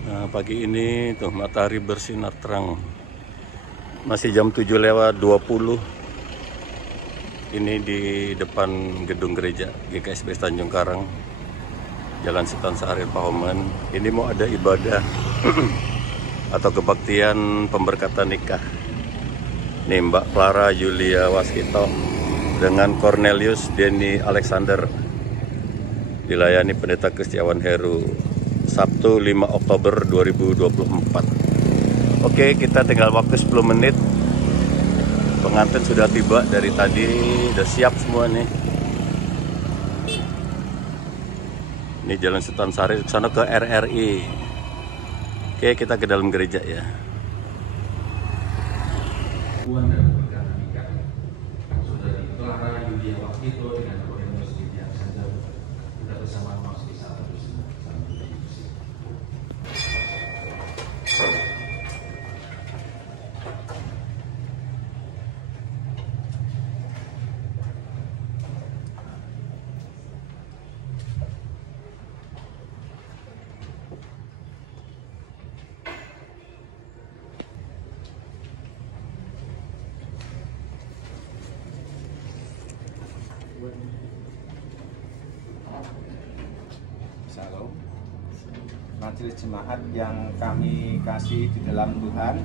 Nah, pagi ini tuh matahari bersinar terang. Masih jam 7:20. Ini di depan gedung gereja GKSB Tanjung Karang, Jalan Sultan Syahrir Pahoman. Ini mau ada ibadah atau kebaktian pemberkatan nikah. Nih Mbak Clara Yulia Waskito dengan Cornelius Denny Alexander, dilayani Pendeta Kristiawan Heru, Sabtu 5 Oktober 2024. Oke, kita tinggal waktu 10 menit. Pengantin sudah tiba dari tadi, udah siap semua nih. Ini Jalan Sultan Syahrir, ke sana ke RRI. Oke, kita ke dalam gereja ya. Saudari Clara Yulia Waskito dengan Cornelius Denny Alexander, kita bersama Mas di saat Shalom, majelis jemaat yang kami kasih di dalam Tuhan.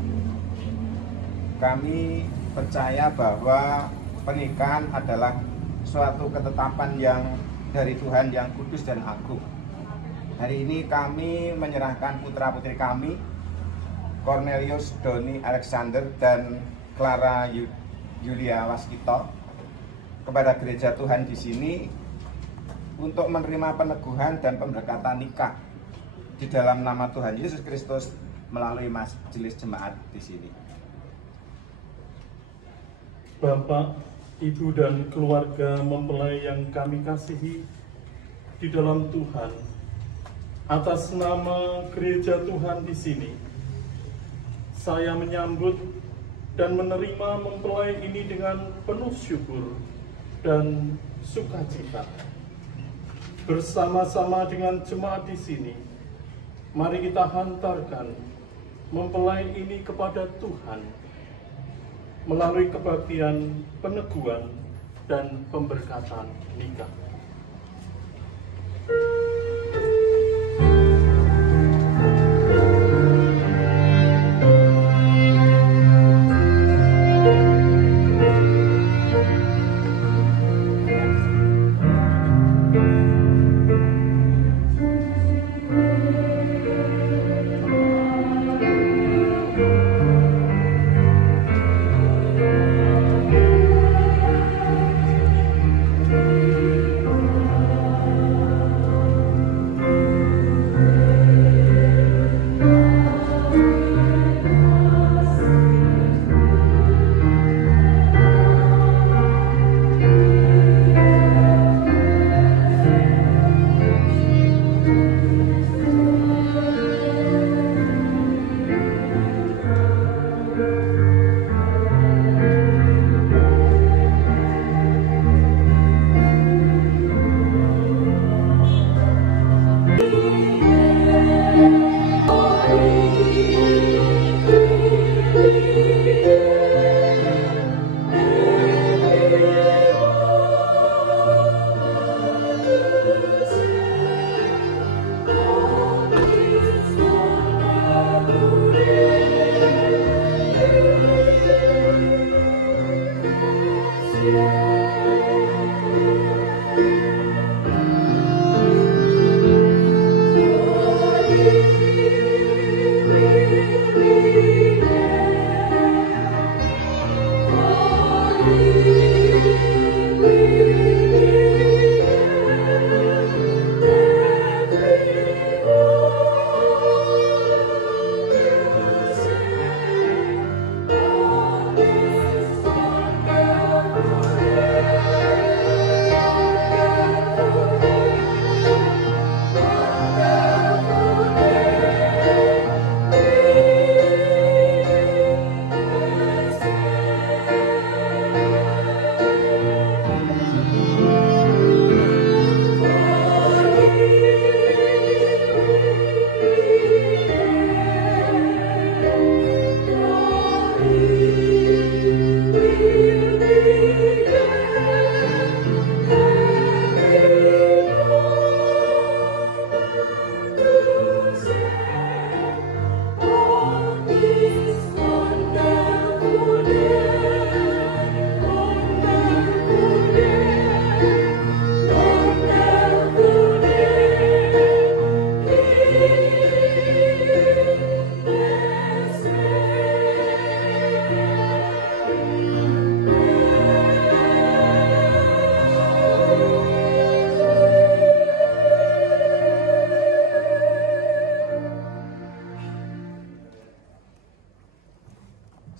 Kami percaya bahwa pernikahan adalah suatu ketetapan yang dari Tuhan yang kudus dan agung. Hari ini kami menyerahkan putra-putri kami, Cornelius Denny Alexander dan Clara Yulia Waskito, kepada gereja Tuhan di sini untuk menerima peneguhan dan pemberkatan nikah di dalam nama Tuhan Yesus Kristus melalui majelis jemaat di sini. Bapak, Ibu dan keluarga mempelai yang kami kasihi di dalam Tuhan, atas nama gereja Tuhan di sini, saya menyambut dan menerima mempelai ini dengan penuh syukur dan sukacita. Bersama-sama dengan jemaat di sini, mari kita hantarkan mempelai ini kepada Tuhan melalui kebaktian peneguhan dan pemberkatan nikah.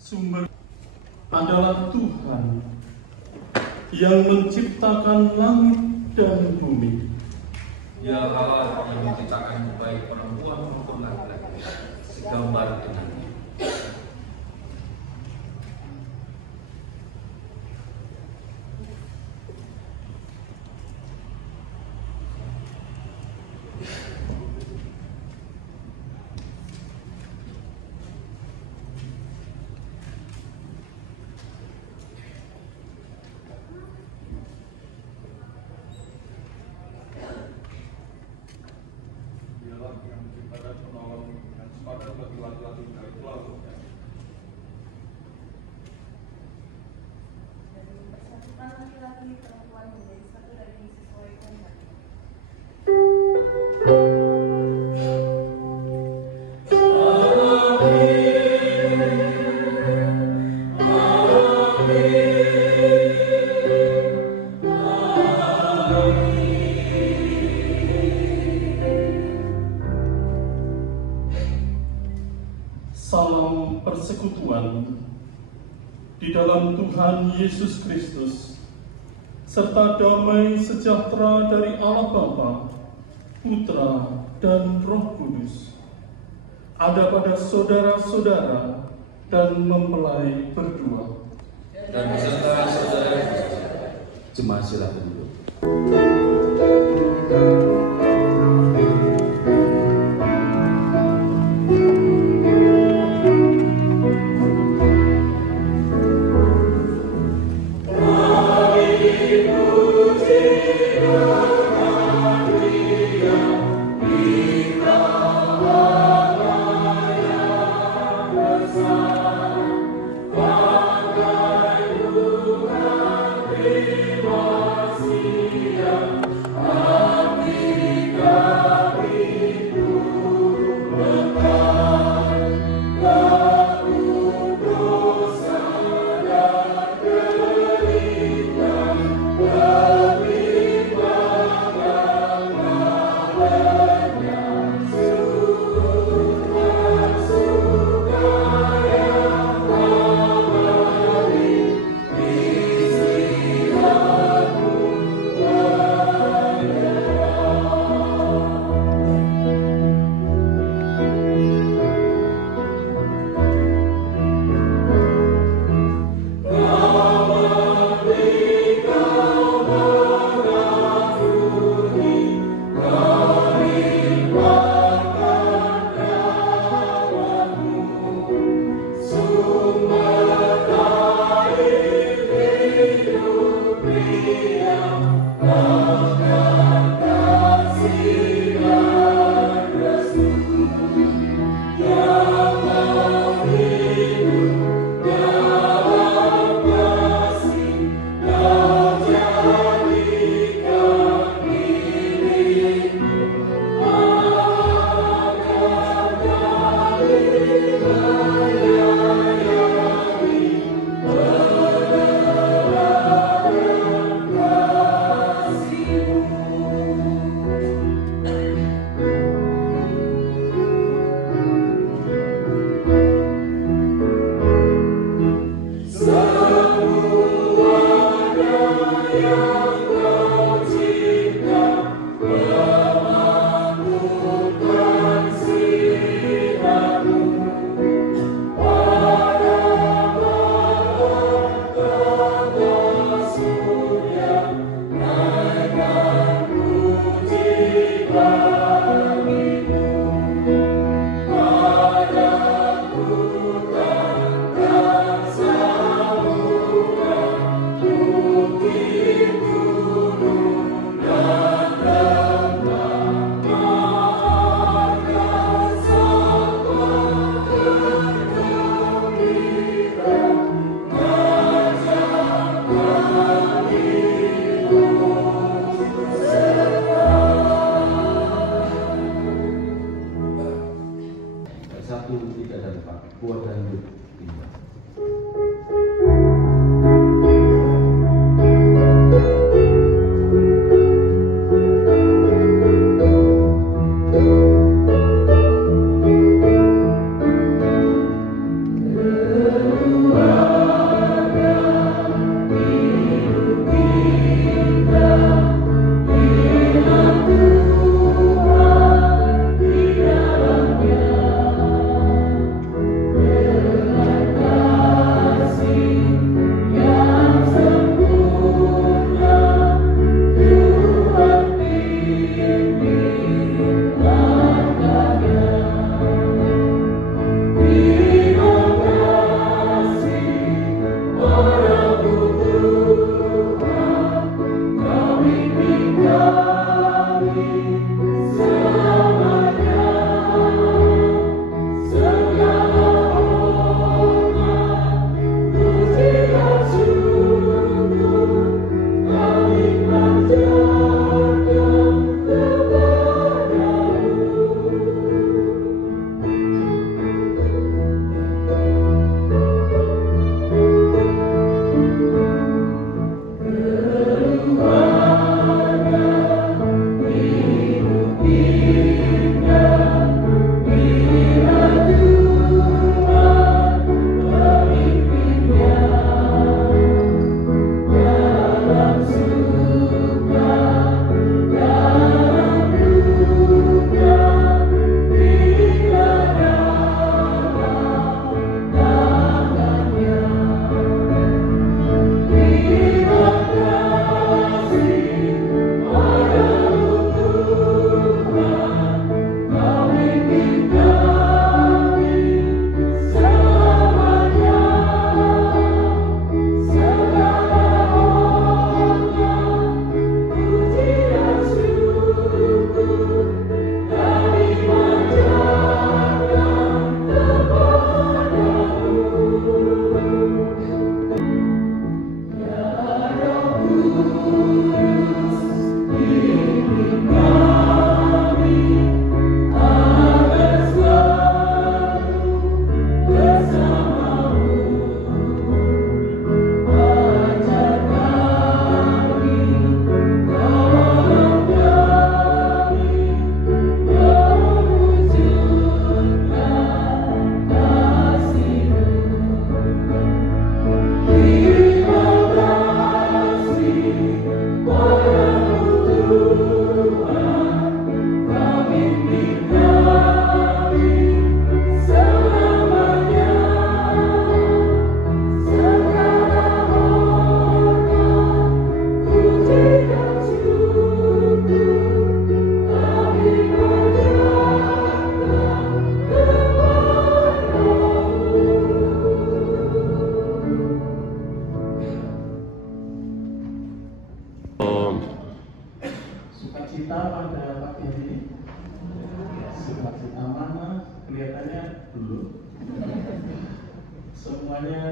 Sumber adalah Tuhan yang menciptakan langit dan bumi. Dia Allah yang menciptakan baik perempuan maupun laki-laki, segambar dengannya. Laki-laki perempuan menjadi satu daging sesuai kehendak. Salam persekutuan di dalam Tuhan Yesus Kristus, serta damai sejahtera dari Allah Bapa, Putra, dan Roh Kudus ada pada saudara-saudara dan mempelai berdua. Dan beserta saudara jemaat silakan duduk.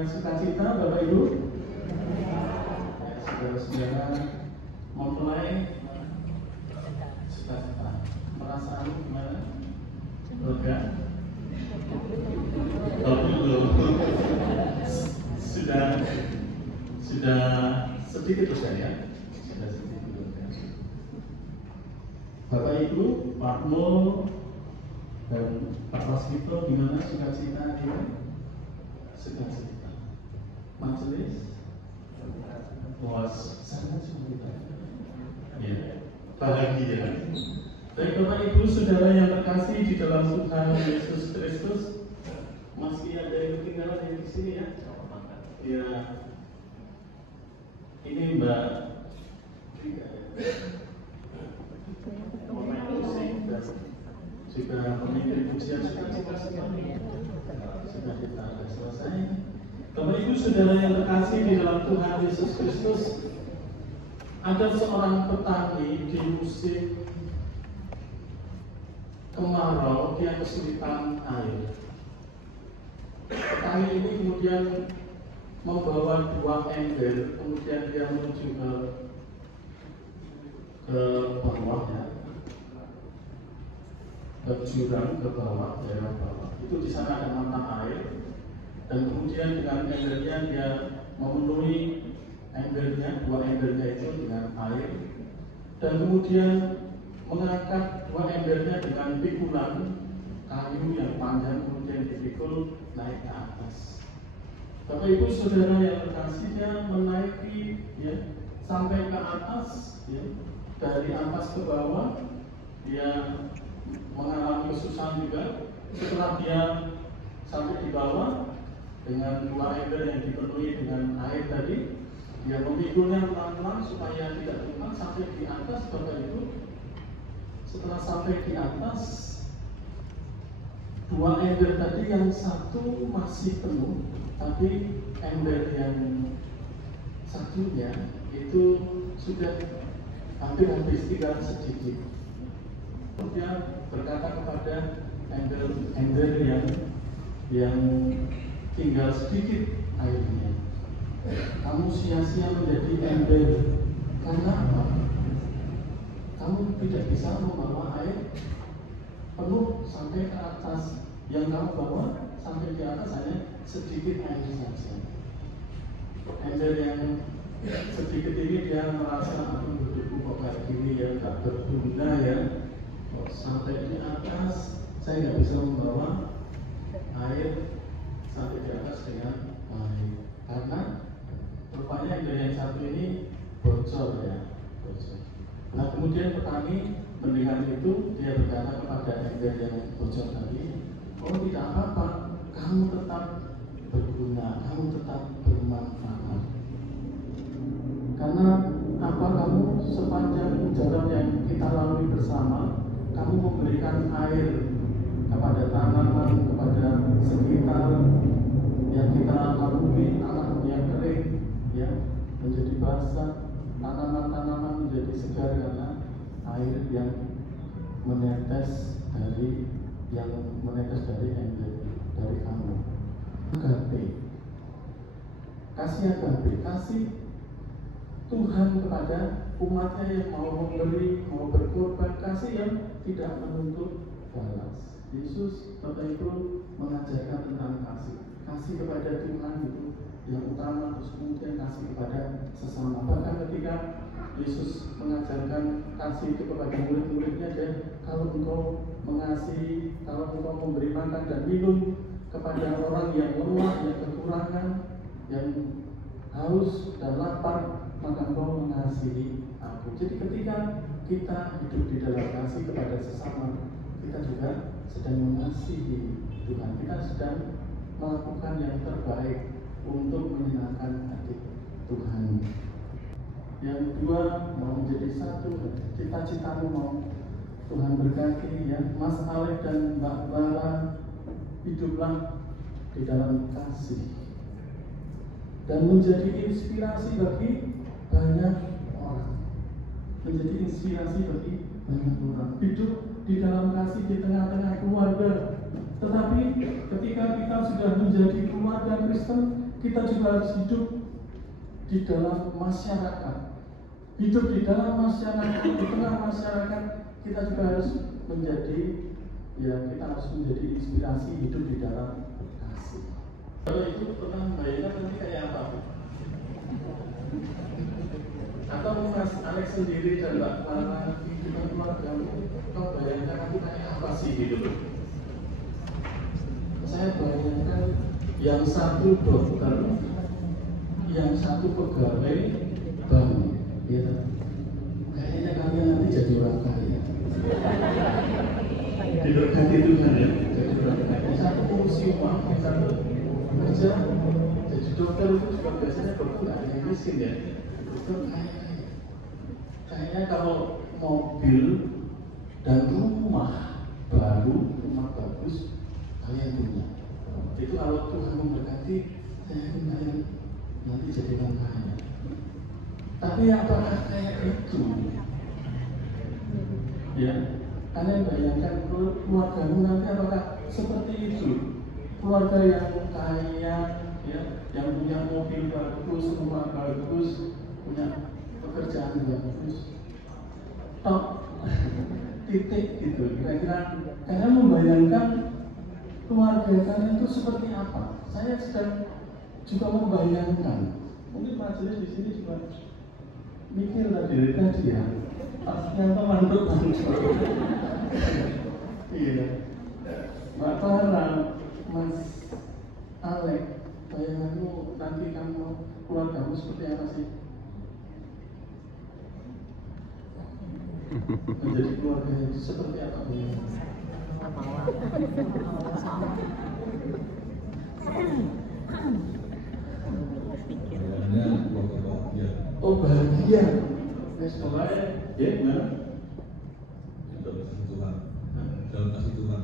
dengan sukacita, Bapak Ibu. Saudara-saudara, memulai sukacita. Perasaan gimana? Lega? Oh, belum. Sudah sedikit lega ya? Sudah sedikit lega. Bapak Ibu, Pak Mul dan Pak Waskito, gimana sukacita ini? Sukacita. Majelis puas, sangat sukacita. Ya, bahagia. Baik Bapak Ibu, saudara yang terkasih di dalam Tuhan Yesus Kristus, masih ada yang ketinggalan yang di sini ya? Ya, ini Mbak Rika ya. Pemain musik dan juga pemimpin pujian sudah kita selesai. Bapak Ibu saudara yang terkasih di dalam Tuhan Yesus Kristus, ada seorang petani di musim kemarau, dia kesulitan air. Petani ini kemudian membawa 2 ember, kemudian dia menuju ke bawah ya, ke jurang ke bawah, daerah bawah. Itu di sana ada mata air, dan kemudian dengan embernya dia memenuhi embernya, 2 embernya itu dengan air, dan kemudian mengangkat 2 embernya dengan pikulan kayu yang panjang, kemudian dipikul naik ke atas. Bapak Ibu saudara yang terkasihnya menaiki ya, sampai ke atas ya, dari atas ke bawah dia mengalami kesusahan juga. Setelah dia sampai di bawah dengan 2 ember yang dipenuhi dengan air tadi, dia memikulnya pelan-pelan supaya tidak tumpah sampai di atas. Bapak Ibu, setelah sampai di atas, 2 ember tadi yang satu masih penuh, tapi ember yang satunya itu sudah hampir habis, tinggal sedikit. Dia berkata kepada ember yang tinggal sedikit airnya, kamu sia-sia menjadi ember. Karena apa? Kamu tidak bisa membawa air penuh sampai ke atas. Yang kamu bawa sampai di atas hanya sedikit air saja. Ember yang sedikit ini dia merasa, aku hidupku kok kayak gini ya, tak berguna ya. Kok sampai di atas saya nggak bisa membawa air sampai di atas dengan baik. Karena rupanya ember yang satu ini bocor ya, bocor. Nah kemudian petani mendengar itu, dia berkata kepada ember yang bocor tadi, oh tidak apa-apa, kamu tetap berguna, kamu tetap bermanfaat. Karena apa, kamu sepanjang jalan yang kita lalui bersama, kamu memberikan air kepada tanaman, kepada sekitar yang kita lalui, tanah yang kering ya menjadi basah, tanaman-tanaman menjadi segar karena air yang menetes dari ember dari kamu. Agape, kasih agape, kasih Tuhan kepada umatnya yang mau memberi, mau berkorban, kasih yang tidak menuntut balas. Yesus Bapak Ibu mengajarkan tentang kasih kepada Tuhan itu yang utama, terus kemudian kasih kepada sesama. Bahkan ketika Yesus mengajarkan kasih itu kepada murid-muridnya, dan kalau engkau mengasihi, kalau engkau memberi makan dan minum kepada orang yang lemah, yang kekurangan, yang haus dan lapar, maka engkau mengasihi aku. Jadi ketika kita hidup di dalam kasih kepada sesama, kita juga sedang mengasihi Tuhan. Kita sedang melakukan yang terbaik untuk menyenangkan hati Tuhan. Yang kedua, mau menjadi satu, cita-citamu mau Tuhan berkati ya. Mas Alek dan Mbak Bara, hiduplah di dalam kasih dan menjadi inspirasi bagi banyak orang. Menjadi inspirasi bagi banyak orang. Hidup di dalam kasih di tengah-tengah keluarga. Tetapi ketika kita sudah menjadi keluarga Kristen, kita juga harus hidup di dalam masyarakat. Hidup di dalam masyarakat, di tengah masyarakat, kita juga harus menjadi, ya kita harus menjadi inspirasi hidup di dalam kasih. Kalau itu pernah membayangkan nanti kayak apa? Atau Mas Alex sendiri dan Mbak Clara kehidupan keluarga, kau bayangkan nanti kayak apa sih hidup? Saya bayangkan yang satu dokter, yang satu pegawai bank, ya. Kayaknya kalian nanti jadi orang kaya. Diberkati Tuhan ya, jadi orang kaya. Satu fungsi uang, yang satu kerja. Jadi dokter itu juga biasanya dokter nggak ada yang miskin ya. Dokter kaya. Kayaknya kalau mobil dan rumah baru, rumah bagus, kalian punya. Itu kalau Tuhan memberkati, saya kemarin nanti jadi orang kaya. Tapi apakah kayak itu? Ya, kalian bayangkan keluargamu nanti apakah seperti itu? Keluarga yang kaya, ya, yang punya mobil bagus, rumah bagus, punya pekerjaan bagus. Tok, titik gitu. Kira-kira kalian membayangkan keluarga kalian itu seperti apa? Saya sedang juga membayangkan. Mungkin majelis di sini juga mikir tadi ya. Pastinya mantuk. Iya. Mbak Clara, Mas Alex, bayanganmu nanti kamu keluargamu seperti apa sih? Menjadi keluarga itu seperti apa bayanganmu? Oh bahagia. Sekolahnya, ya gimana? Dalam kasih Tuhan, dalam kasih Tuhan.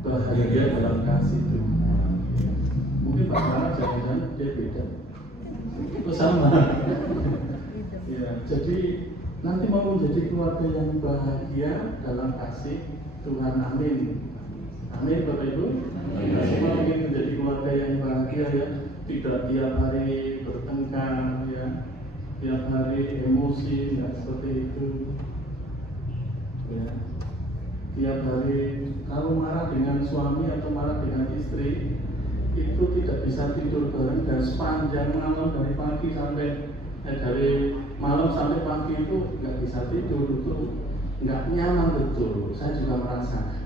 Bahagia dalam kasih Tuhan. Mungkin Pak Clara jangan-jangan dia beda. Itu sama. Ya, jadi nanti mau menjadi keluarga yang bahagia dalam kasih Tuhan. Amin. Amin Bapak Ibu. Kita semua ingin menjadi keluarga yang bahagia ya. Tidak tiap hari bertengkar ya. Tiap hari emosi, nggak seperti itu. Ya. Tiap hari kalau marah dengan suami atau marah dengan istri itu tidak bisa tidur bareng dan sepanjang malam dari pagi sampai dari malam sampai pagi itu nggak bisa tidur, itu nggak nyaman betul. Saya juga merasa.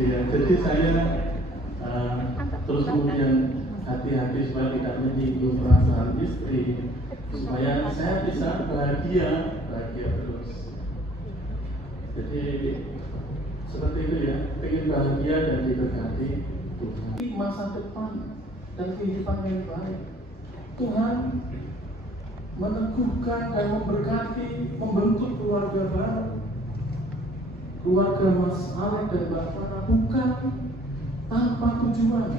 Iya, jadi saya terus kemudian hati-hati supaya tidak menyinggung perasaan istri, supaya saya bisa bahagia terus. Jadi seperti itu ya, ingin bahagia dan diberkati Tuhan. Masa depan dan kehidupan yang baik, Tuhan meneguhkan dan memberkati, membentuk keluarga baru. Keluarga Mas Alex dan Mbak Clara bukan tanpa tujuan,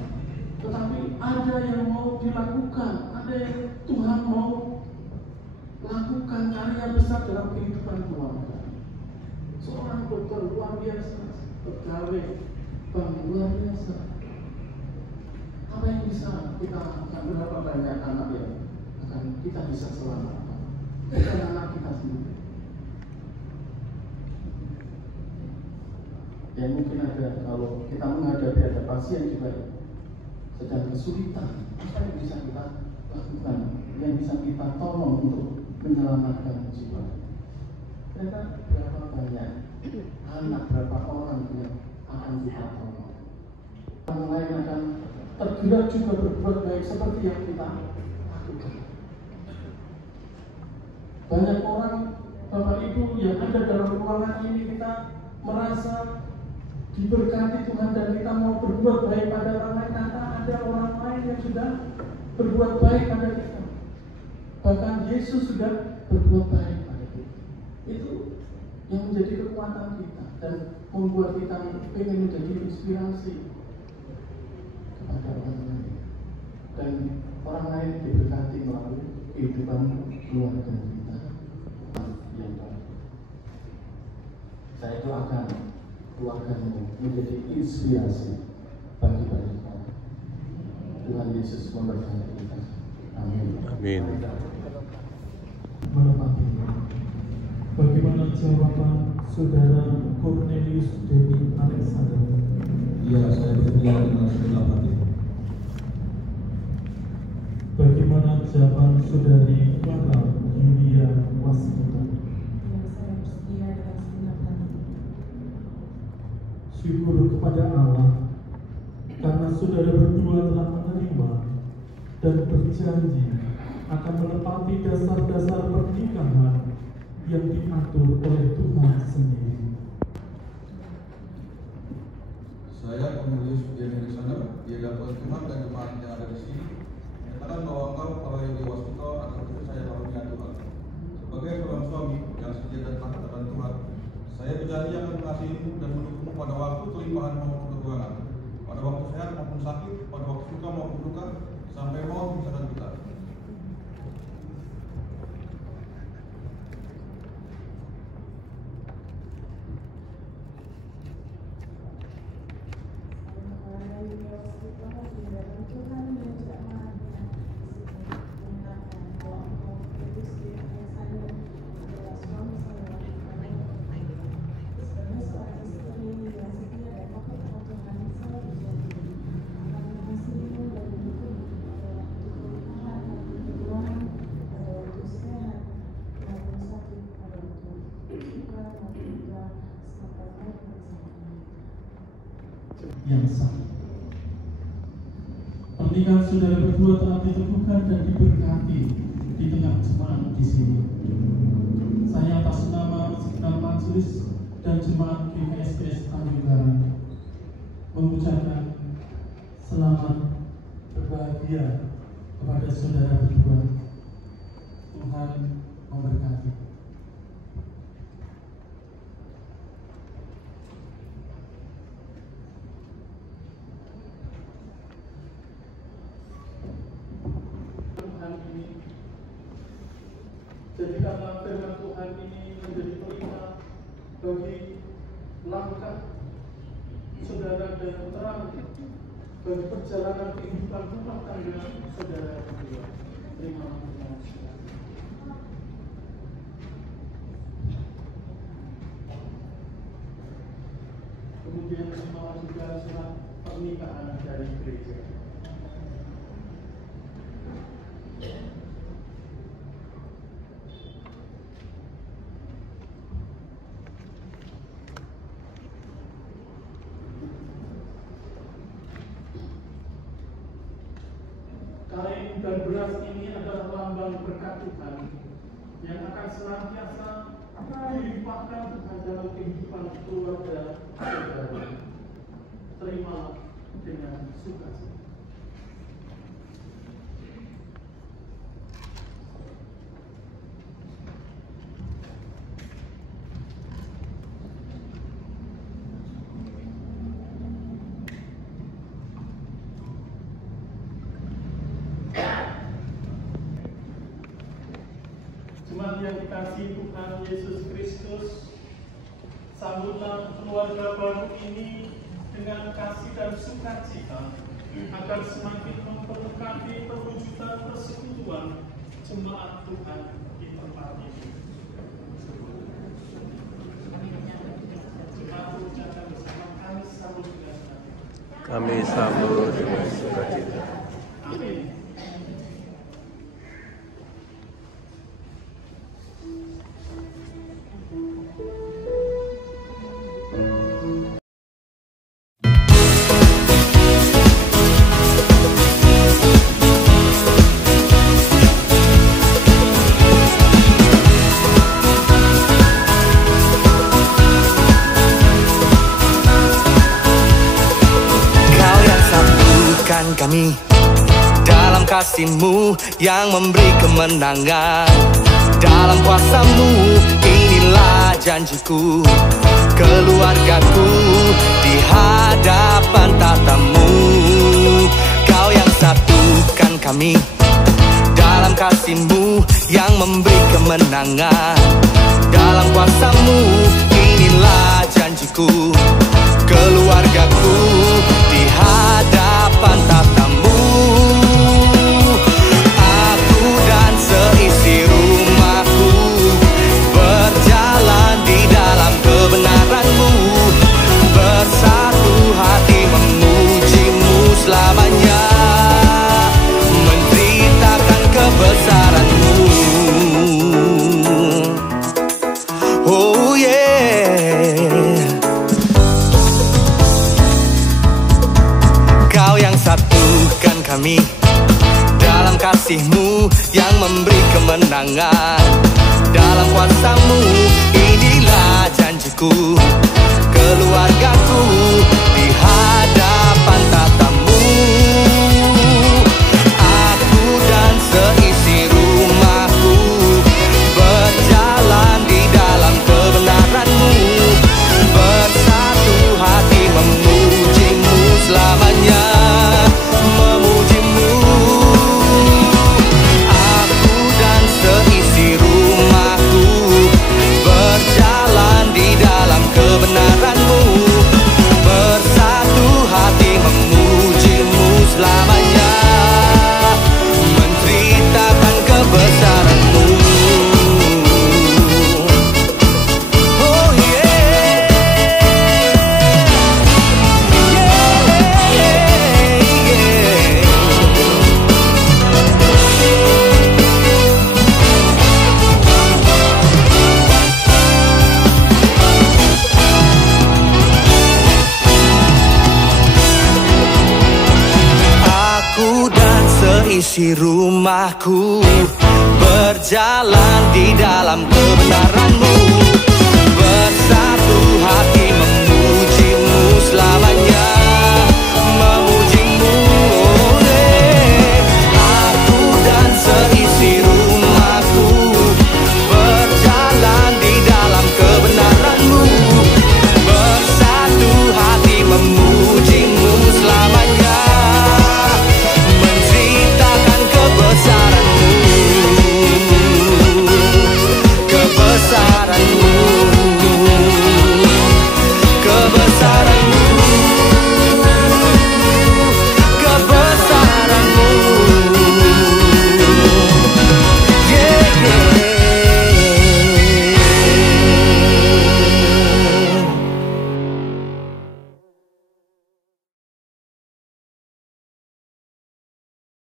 tetapi ada yang mau dilakukan, ada yang Tuhan mau lakukan karya besar dalam kehidupan keluarga. Seorang dokter luar biasa, pegawai bank luar biasa. Apa yang bisa kita lakukan? Berapa banyak anak yang akan kita bisa selamatkan? Bukan anak kita sendiri. Ya mungkin ada, kalau kita menghadapi ada pasien juga sedang kesulitan, apa yang bisa kita lakukan, yang bisa kita tolong untuk menyelamatkan jiwa. Ternyata berapa banyak anak, berapa orang yang akan kita tolong. Orang lain akan tergerak juga berbuat baik seperti yang kita lakukan. Banyak orang, Bapak Ibu yang ada dalam ruangan ini, kita merasa diberkati Tuhan dan kita mau berbuat baik pada orang lain karena ada orang lain yang sudah berbuat baik pada kita. Bahkan Yesus sudah berbuat baik pada kita. Itu yang menjadi kekuatan kita dan membuat kita ingin menjadi inspirasi kepada orang lain. Dan orang lain diberkati melalui kehidupan keluarga kita yang baik. Saya doakan keluargamu menjadi inspirasi bagi banyak orang. Tuhan Yesus memberkati kita. Amin. Amin. Bagaimana jawaban saudara Cornelius Dewi Alexander? Iya, saya bersedia dengan segenap hati. Bagaimana jawaban saudari Clara Yulia Waskita? Yang saya bersedia dengan segenap hati. Syukur kepada Allah karena saudara berdua telah menerima dan berjanji akan menepati dasar-dasar pernikahan yang diatur oleh Tuhan sendiri. Saya Cornelius Dewi Alexander, di hadapan Tuhan dan jemaat yang ada di sini, menyatakan bahwa engkau Clara Yulia Waskita akan terus saya karunia Tuhan. Sebagai seorang suami yang setia dan taat akan Tuhan, saya berjanji akan mengasihimu dan mendukungmu pada waktu kelimpahan maupun kekurangan, pada waktu sehat maupun sakit, pada waktu suka maupun duka, sampai maut memisahkan kita. Yang sah. Pernikahan saudara berdua telah diteguhkan dan diberkati di tengah jemaat di sini. Saya atas nama segenap majelis dan jemaat GKSBS Tanjung Karang mengucapkan selamat berbahagia kepada saudara berdua. Tuhan memberkati. Jadikanlah firman Tuhan ini menjadi pelita bagi langkah saudara dan terang bagi perjalanan kehidupan rumah tangga saudara berdua. Terima kasih. Kemudian terimalah juga surat pernikahan dari gereja. Kain dan beras ini adalah lambang berkat Tuhan yang akan senantiasa dilimpahkan Tuhan dalam kehidupan keluarga saudara. Terimalah dengan sukacita. Jemaat yang dikasihi Tuhan Yesus Kristus, sambutlah keluarga baru ini dengan kasih dan sukacita agar semakin memperlengkapi perwujudan persekutuan jemaat Tuhan di tempat ini. Jemaat ucapkan bersama kami sambut dengan sukacita. Kami sambut dengan sukacita. Amin. Kami dalam kasih-Mu yang memberi kemenangan, dalam kuasa-Mu inilah janjiku, keluargaku di hadapan tata-Mu. Kau yang satukan kami dalam kasih-Mu yang memberi kemenangan, dalam kuasa-Mu inilah janjiku, keluargaku di hadapan tata-Mu. kami dalam kasih-Mu yang memberi kemenangan. Dalam kuasa-Mu inilah janjiku, keluargaku di hadapan tatamu. Aku dan seisi rumahku berjalan di dalam kebenaran-Mu, bersatu hati memuji-Mu selamanya, memuji-Mu. Aku dan seisi rumahku berjalan di dalam kebenaran-Mu, bersatu hati memuji-Mu selamanya, menceritakan kebesaran-Mu. Oh yeah, Aku dan seisi rumahku berjalan di dalam kebenaran-Mu, bersatu hati memuji-Mu selamanya.